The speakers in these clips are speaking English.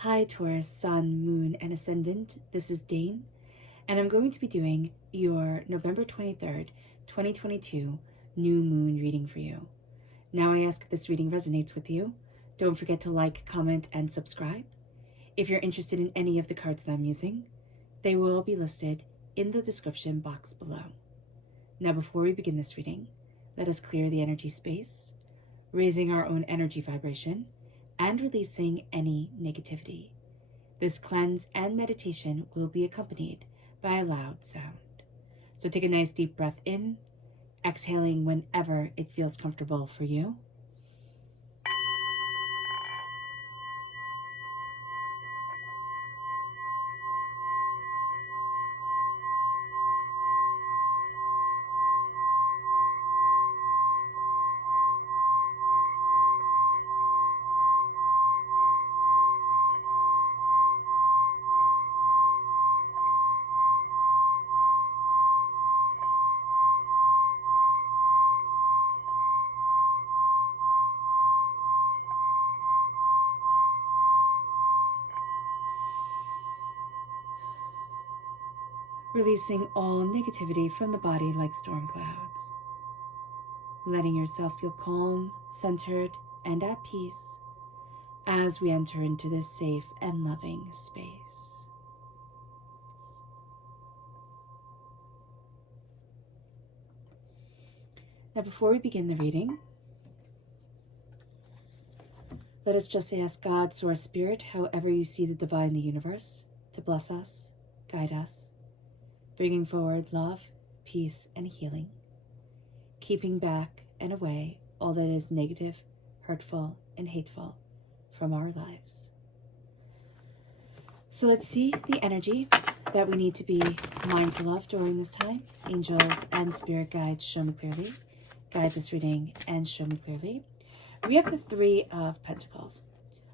Hi Taurus, Sun, Moon, and Ascendant. This is Dane, and I'm going to be doing your November 23rd, 2022 new moon reading for you. Now I ask if this reading resonates with you. Don't forget to like, comment, and subscribe. If you're interested in any of the cards that I'm using, they will all be listed in the description box below. Now before we begin this reading, let us clear the energy space, raising our own energy vibration, and releasing any negativity. This cleanse and meditation will be accompanied by a loud sound. So take a nice deep breath in, exhaling whenever it feels comfortable for you. Releasing all negativity from the body like storm clouds. Letting yourself feel calm, centered, and at peace as we enter into this safe and loving space. Now before we begin the reading, let us just ask God, Source Spirit, however you see the divine in the universe, to bless us, guide us, bringing forward love, peace, and healing, keeping back and away all that is negative, hurtful, and hateful from our lives. So let's see the energy that we need to be mindful of during this time. Angels and spirit guides, show me clearly. Guide this reading and show me clearly. We have the Three of Pentacles.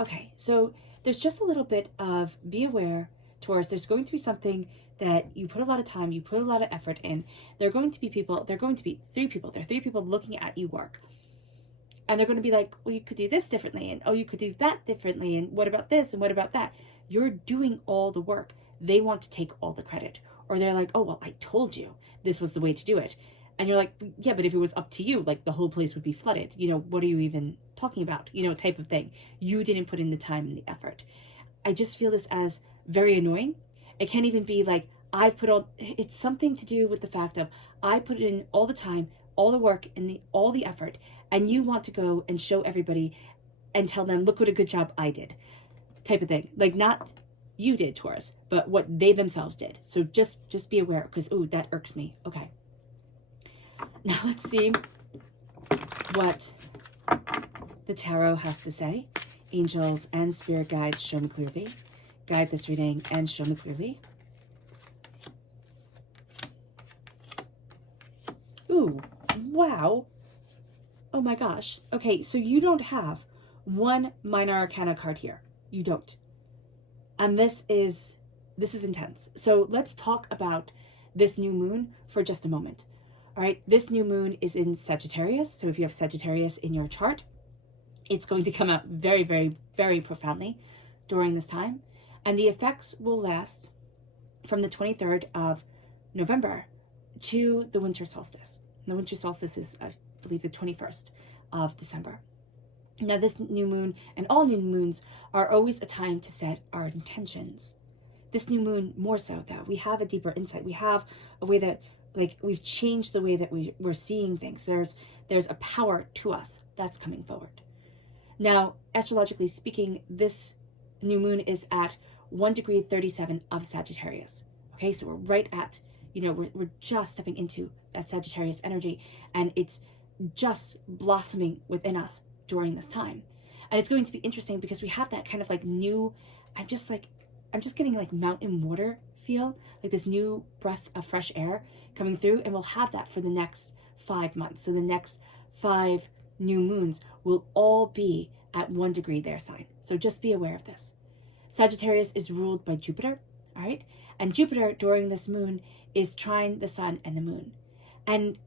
Okay, so there's just a little bit of be aware, Taurus. There's going to be something that you put a lot of time, you put a lot of effort in. There are going to be people, there are going to be three people. There are three people looking at you work. And they're going to be like, well, you could do this differently. And, oh, you could do that differently. And what about this? And what about that? You're doing all the work. They want to take all the credit. Or they're like, oh, well, I told you this was the way to do it. And you're like, yeah, but if it was up to you, like the whole place would be flooded. You know, what are you even talking about? You know, type of thing. You didn't put in the time and the effort. I just feel this as very annoying. It can't even be like, I've put all, it's something to do with the fact of I put in all the time, all the work, and all the effort, and you want to go and show everybody and tell them, look what a good job I did, type of thing. Like not you did, Taurus, but what they themselves did. So just be aware, because, ooh, that irks me. Okay. Now let's see what the tarot has to say. Angels and spirit guides, show me clearly. Guide this reading and show me clearly. Ooh, wow. Oh my gosh. Okay, so you don't have one minor arcana card here. You don't. And this is intense. So let's talk about this new moon for just a moment. All right, this new moon is in Sagittarius. So if you have Sagittarius in your chart, it's going to come out very, very, very profoundly during this time. And the effects will last from the 23rd of November to the winter solstice. The winter solstice is, I believe, the 21st of December. Now, this new moon and all new moons are always a time to set our intentions. This new moon, more so, that we have a deeper insight. We have a way that, like, we've changed the way that we're seeing things. There's a power to us that's coming forward. Now, astrologically speaking, this new moon is at 1 degree 37 of Sagittarius. Okay, so we're right at, you know, we're just stepping into that Sagittarius energy, and it's just blossoming within us during this time. And it's going to be interesting because we have that kind of like new, I'm just getting like mountain water feel, like this new breath of fresh air coming through, and we'll have that for the next 5 months. So the next 5 new moons will all be at 1 degree their sign. So just be aware of this. Sagittarius is ruled by Jupiter, all right? And Jupiter during this moon is trine the sun and the moon. And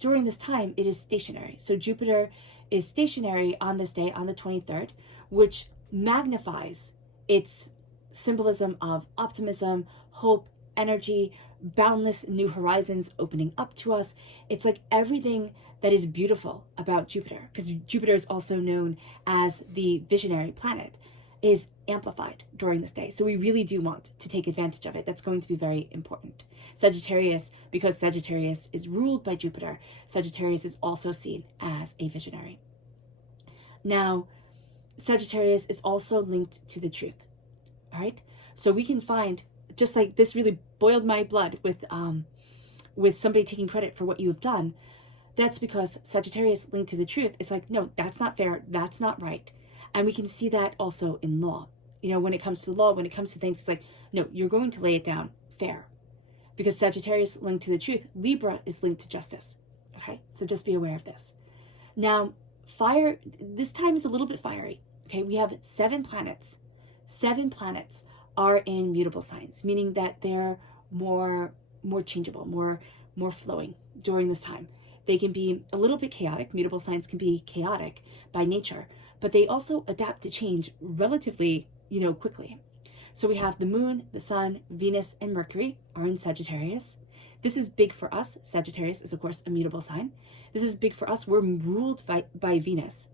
during this time, it is stationary. So Jupiter is stationary on this day, on the 23rd, which magnifies It's symbolism of optimism, hope, energy, boundless new horizons opening up to us. It's like everything that is beautiful about Jupiter, because Jupiter is also known as the visionary planet, is amplified during this day. So we really do want to take advantage of it. That's going to be very important. Sagittarius, because Sagittarius is ruled by Jupiter, Sagittarius is also seen as a visionary. Now, Sagittarius is also linked to the truth. All right? So we can find, just like this really boiled my blood with somebody taking credit for what you have done. That's because Sagittarius linked to the truth. It's like, no, that's not fair. That's not right. And we can see that also in law. You know, when it comes to law, when it comes to things, it's like, no, you're going to lay it down fair. Because Sagittarius linked to the truth. Libra is linked to justice. Okay? So just be aware of this. Now, fire, this time is a little bit fiery. Okay? We have 7 planets. 7 planets are in mutable signs, meaning that they're more changeable, more flowing during this time. They can be a little bit chaotic. Mutable signs can be chaotic by nature, but they also adapt to change relatively, quickly. So we have the moon, the sun, Venus, and Mercury are in Sagittarius. This is big for us. Sagittarius is, of course, a mutable sign. This is big for us. We're ruled by Venus,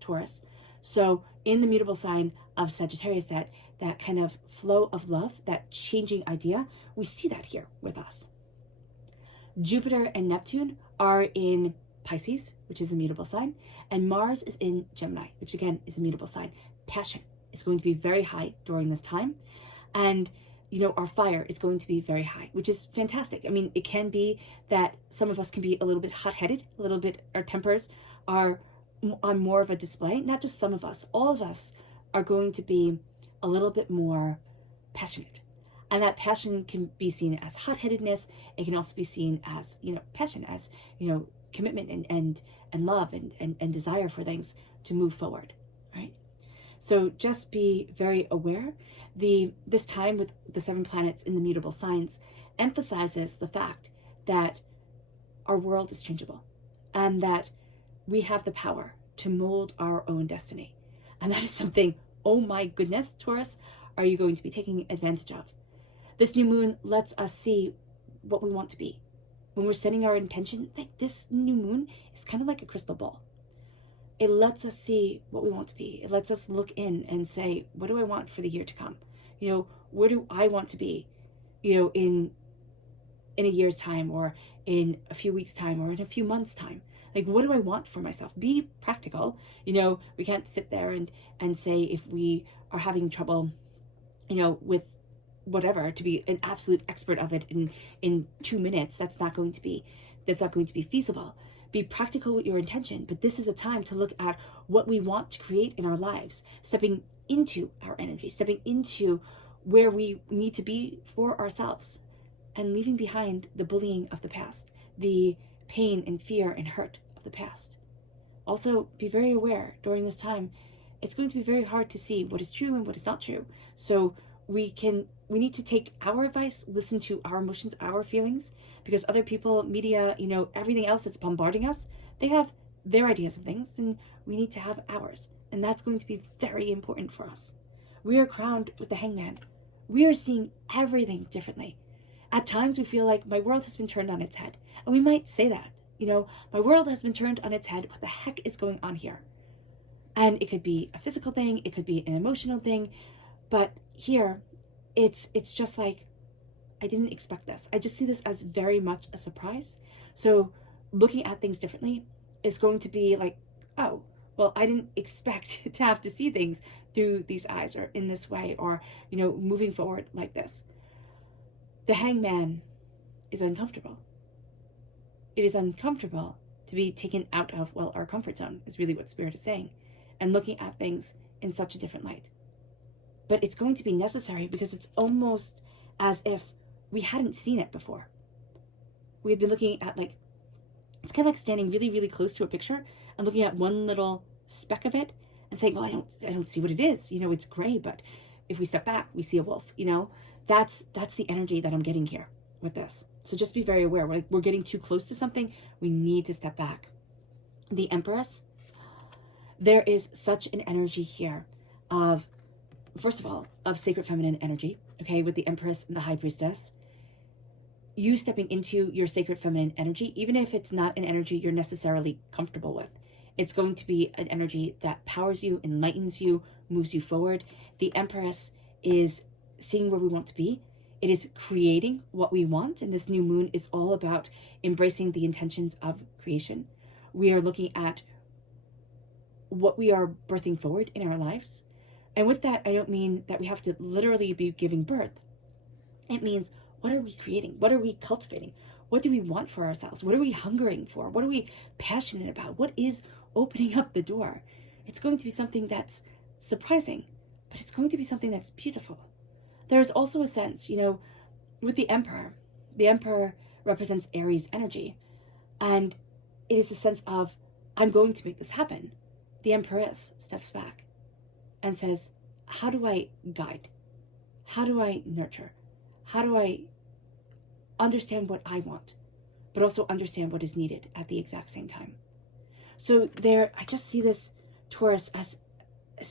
Taurus. So in the mutable sign of Sagittarius, that kind of flow of love, that changing idea, we see that here with us. Jupiter and Neptune are in Pisces, which is a mutable sign, and Mars is in Gemini, which again is a mutable sign. Passion is going to be very high during this time, and our fire is going to be very high, which is fantastic. I mean, it can be that some of us can be a little bit hot-headed, a little bit, our tempers are on more of a display. Not just some of us, all of us are going to be a little bit more passionate. And that passion can be seen as hot-headedness. It can also be seen as, passion, as, commitment and love and desire for things to move forward, right? So just be very aware. This time with the 7 planets in the mutable signs emphasizes the fact that our world is changeable and that we have the power to mold our own destiny. And that is something, oh my goodness, Taurus, are you going to be taking advantage of? This new moon lets us see what we want to be. When we're setting our intention, like this new moon is kind of like a crystal ball. It lets us see what we want to be. It lets us look in and say, what do I want for the year to come? Where do I want to be, in a year's time, or in a few weeks' time, or in a few months' time? Like, what do I want for myself? Be practical. We can't sit there and say if we are having trouble, with whatever, to be an absolute expert of it in 2 minutes. That's not going to be feasible. Be practical with your intention, but this is a time to look at what we want to create in our lives, stepping into our energy, stepping into where we need to be for ourselves, and leaving behind the bullying of the past, the pain and fear and hurt of the past. Also, be very aware during this time, it's going to be very hard to see what is true and what is not true. So we need to take our advice, listen to our emotions, our feelings, because other people, media, everything else that's bombarding us, they have their ideas of things, and we need to have ours. And that's going to be very important for us. We are crowned with the Hangman. We are seeing everything differently. At times we feel like my world has been turned on its head. And we might say that, my world has been turned on its head. What the heck is going on here? And it could be a physical thing. It could be an emotional thing. But here, it's just like, I didn't expect this. I just see this as very much a surprise. So looking at things differently is going to be like, oh, well, I didn't expect to have to see things through these eyes or in this way, or, moving forward like this. The Hangman is uncomfortable. It is uncomfortable to be taken out of, our comfort zone is really what Spirit is saying, and looking at things in such a different light. But it's going to be necessary because it's almost as if we hadn't seen it before. We had been looking at, it's kind of like standing really, really close to a picture and looking at one little speck of it and saying, well, I don't see what it is. It's gray, but if we step back, we see a wolf, That's the energy that I'm getting here with this. So just be very aware. We're getting too close to something. We need to step back. The Empress, there is such an energy here of first of all, of sacred feminine energy, okay, with the Empress and the High Priestess. You stepping into your sacred feminine energy, even if it's not an energy you're necessarily comfortable with, it's going to be an energy that powers you, enlightens you, moves you forward. The Empress is seeing where we want to be. It is creating what we want, and this new moon is all about embracing the intentions of creation. We are looking at what we are birthing forward in our lives. And with that, I don't mean that we have to literally be giving birth. It means, what are we creating? What are we cultivating? What do we want for ourselves? What are we hungering for? What are we passionate about? What is opening up the door? It's going to be something that's surprising, but it's going to be something that's beautiful. There's also a sense, with the Emperor represents Aries energy, and it is the sense of, I'm going to make this happen. The Empress steps back and says, how do I guide? How do I nurture? How do I understand what I want, but also understand what is needed at the exact same time? So I just see this Taurus as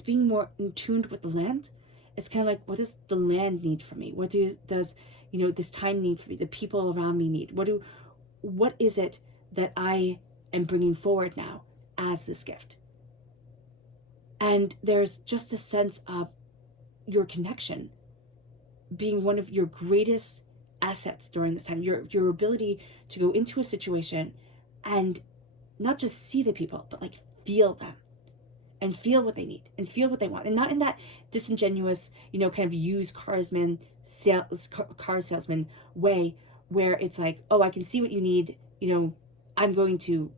being more in tune with the land. It's kind of like, what does the land need from me? What does this time need from me? The people around me need? What is it that I am bringing forward now as this gift? And there's just a sense of your connection being one of your greatest assets during this time. Your ability to go into a situation and not just see the people, but like feel them and feel what they need and feel what they want. And not in that disingenuous, kind of used car salesman way where it's like, oh, I can see what you need, I'm going to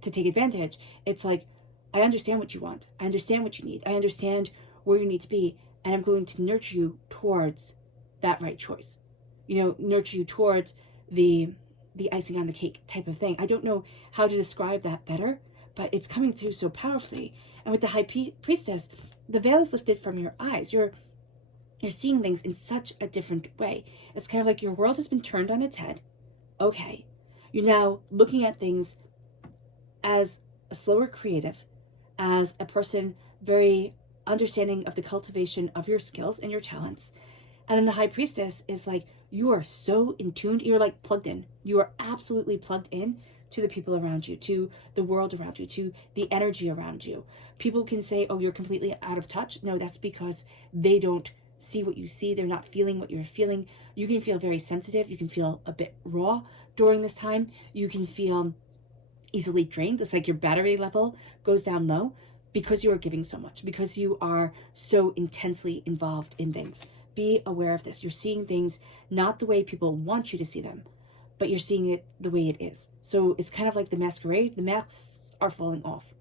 take advantage. It's like, I understand what you want. I understand what you need. I understand where you need to be. And I'm going to nurture you towards that right choice. Nurture you towards the icing on the cake type of thing. I don't know how to describe that better, but it's coming through so powerfully. And with the High Priestess, the veil is lifted from your eyes. You're seeing things in such a different way. It's kind of like your world has been turned on its head. Okay. You're now looking at things as a slower creative, as a person very understanding of the cultivation of your skills and your talents. And then the High Priestess is like, you are so in tune. You're like plugged in. You are absolutely plugged in to the people around you, to the world around you, to the energy around you. People can say, oh, you're completely out of touch. No, that's because they don't see what you see. They're not feeling what you're feeling. You can feel very sensitive. You can feel a bit raw during this time. You can feel easily drained. It's like your battery level goes down low because you are giving so much, because you are so intensely involved in things. Be aware of this. You're seeing things not the way people want you to see them, but you're seeing it the way it is. So it's kind of like the masquerade. The masks are falling off.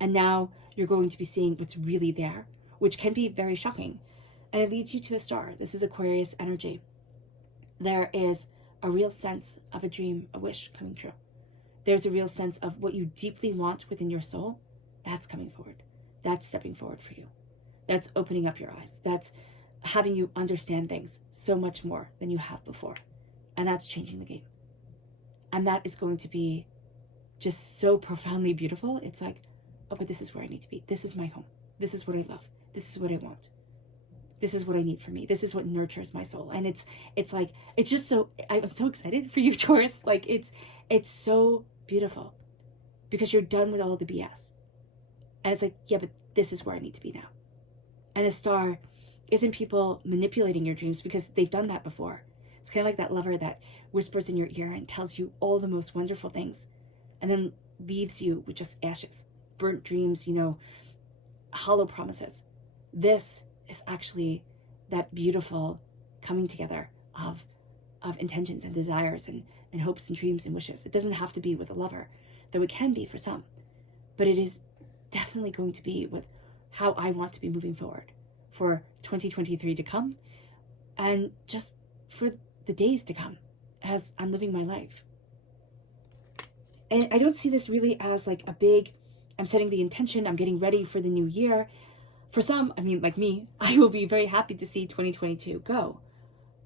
And now you're going to be seeing what's really there, which can be very shocking. And it leads you to the star. This is Aquarius energy. There is a real sense of a dream, a wish coming true. There's a real sense of what you deeply want within your soul. That's coming forward. That's stepping forward for you. That's opening up your eyes. That's having you understand things so much more than you have before. And that's changing the game. And that is going to be just so profoundly beautiful. It's like, oh, but this is where I need to be. This is my home. This is what I love. This is what I want. This is what I need for me. This is what nurtures my soul. And it's like, it's just so, I'm so excited for you, Taurus. Like it's so beautiful because you're done with all the BS. And it's like, yeah, but this is where I need to be now. And the star isn't people manipulating your dreams because they've done that before. It's kind of like that lover that whispers in your ear and tells you all the most wonderful things and then leaves you with just ashes, burnt dreams, hollow promises. This is actually that beautiful coming together of intentions and desires and hopes and dreams and wishes. It doesn't have to be with a lover, though it can be for some. But it is definitely going to be with how I want to be moving forward for 2023 to come and just for the days to come as I'm living my life. And I don't see this really as like a big, I'm setting the intention, I'm getting ready for the new year. For some, like me, I will be very happy to see 2022 go.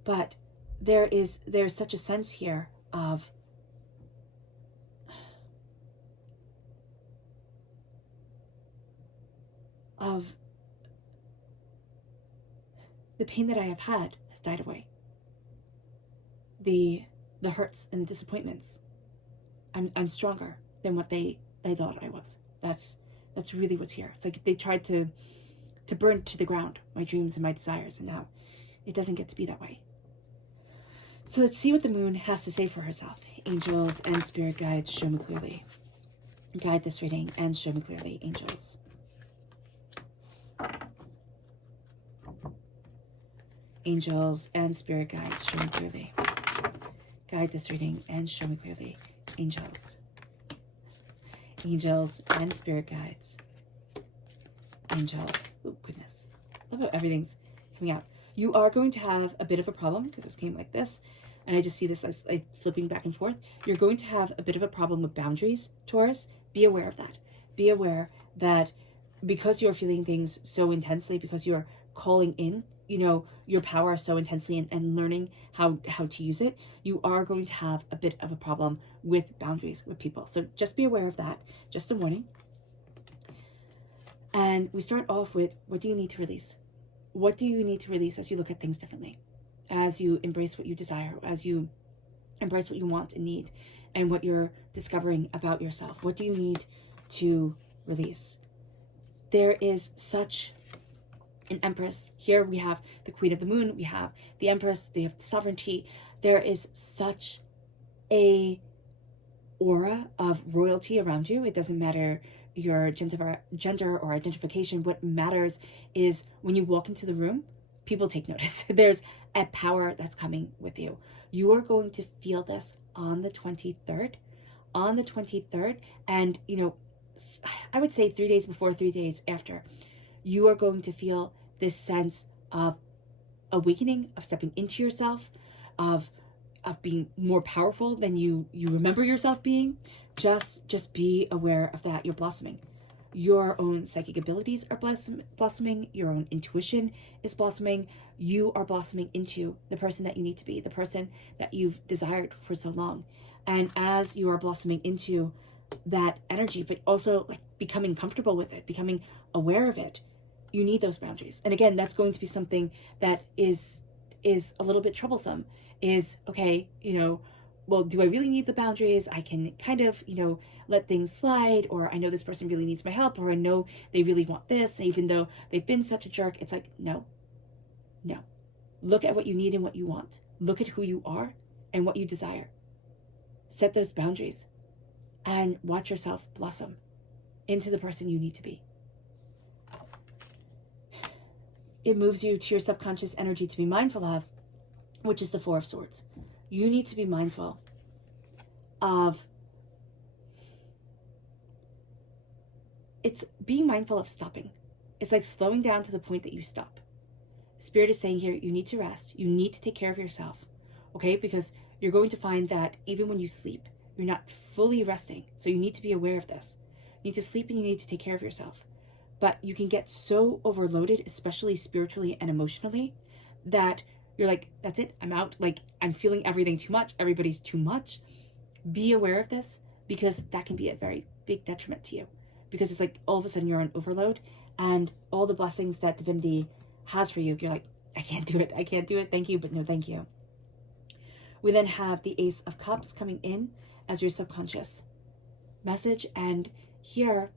But there's such a sense here of the pain that I have had has died away. The hurts and the disappointments. I'm stronger than what they thought I was. That's really what's here. It's like they tried to burn to the ground my dreams and my desires, and now it doesn't get to be that way. So let's see what the moon has to say for herself. Angels and spirit guides, show me clearly. Guide this reading and show me clearly, angels. Angels and spirit guides, show me clearly. Guide this reading and show me clearly, angels. Angels and spirit guides. Angels. Oh, goodness. Love how everything's coming out. You are going to have a bit of a problem because this came like this, and I just see this as like flipping back and forth. You're going to have a bit of a problem with boundaries, Taurus. Be aware of that. Be aware that because you're feeling things so intensely, because you're calling in, you know, your power so intensely and learning how to use it, you are going to have a bit of a problem with boundaries with people. So just be aware of that. Just a warning. And we start off with, what do you need to release? What do you need to release as you look at things differently? As you embrace what you desire, as you embrace what you want and need, and what you're discovering about yourself. What do you need to release? There is such an empress. Here we have the queen of the moon, we have the empress, they have sovereignty. There is such a aura of royalty around you. It doesn't matter your gender or identification. What matters is when you walk into the room, people take notice. There's a power that's coming with you. You are going to feel this on the 23rd. On the 23rd, and you know, I would say 3 days before, 3 days after, you are going to feel this sense of awakening, of stepping into yourself, of being more powerful than you remember yourself being. Just be aware of that. You're blossoming. Your own psychic abilities are blossoming. Your own intuition is blossoming. You are blossoming into the person that you need to be, the person that you've desired for so long. And as you are blossoming into that energy, but also like becoming comfortable with it, becoming aware of it, you need those boundaries. And again, that's going to be something that is a little bit troublesome. Is, okay, you know, well, do I really need the boundaries? I can kind of, you know, let things slide, or I know this person really needs my help, or I know they really want this, even though they've been such a jerk. It's like, no. Look at what you need and what you want. Look at who you are and what you desire. Set those boundaries and watch yourself blossom into the person you need to be. It moves you to your subconscious energy to be mindful of, which is the Four of Swords. You need to be mindful of, it's being mindful of stopping. It's like slowing down to the point that you stop. Spirit is saying here, you need to rest. You need to take care of yourself, okay? Because you're going to find that even when you sleep, you're not fully resting. So you need to be aware of this. You need to sleep and you need to take care of yourself. But you can get so overloaded, especially spiritually and emotionally, that you're like, that's it, I'm out. Like, I'm feeling everything too much. Everybody's too much. Be aware of this, because that can be a very big detriment to you. Because it's like all of a sudden you're on overload, and all the blessings that divinity has for you, you're like, I can't do it. I can't do it. Thank you, but no thank you. We then have the Ace of Cups coming in as your subconscious message. And here,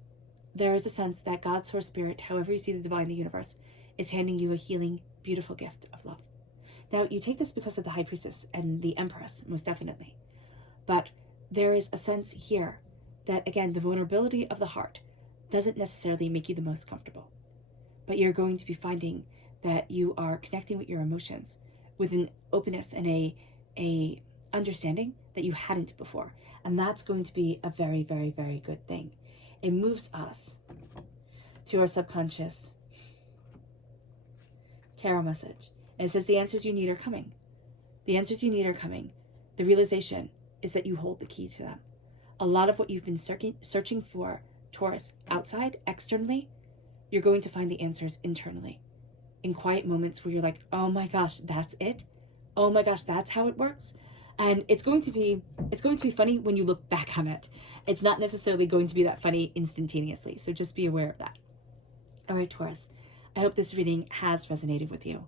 there is a sense that God, Source, Spirit, however you see the divine, the universe, is handing you a healing, beautiful gift of love. Now, you take this because of the High Priestess and the Empress, most definitely. But there is a sense here that, again, the vulnerability of the heart doesn't necessarily make you the most comfortable. But you're going to be finding that you are connecting with your emotions with an openness and a understanding that you hadn't before. And that's going to be a very, very, very good thing. It moves us to our subconscious tarot message. And it says the answers you need are coming. The answers you need are coming. The realization is that you hold the key to them. A lot of what you've been searching for, Taurus, outside, externally, you're going to find the answers internally. In quiet moments where you're like, oh my gosh, that's it? Oh my gosh, that's how it works? And it's going to be funny when you look back on it. It's not necessarily going to be that funny instantaneously. So just be aware of that. All right, Taurus, I hope this reading has resonated with you.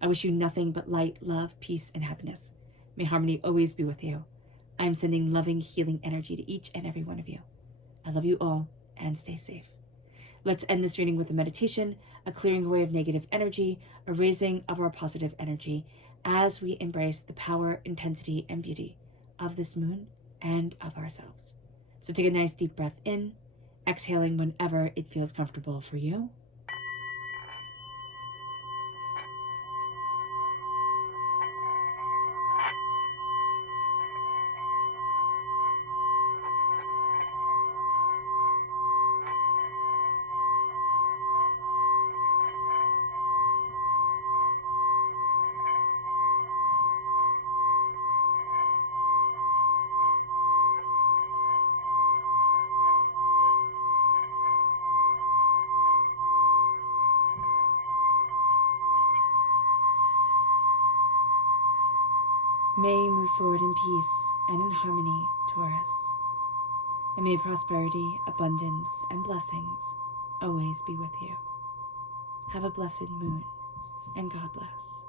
I wish you nothing but light, love, peace, and happiness. May harmony always be with you. I am sending loving, healing energy to each and every one of you. I love you all, and stay safe. Let's end this reading with a meditation, a clearing away of negative energy, a raising of our positive energy as we embrace the power, intensity, and beauty of this moon and of ourselves. So take a nice deep breath in, exhaling whenever it feels comfortable for you. May you move forward in peace and in harmony, Taurus. And may prosperity, abundance, and blessings always be with you. Have a blessed moon, and God bless.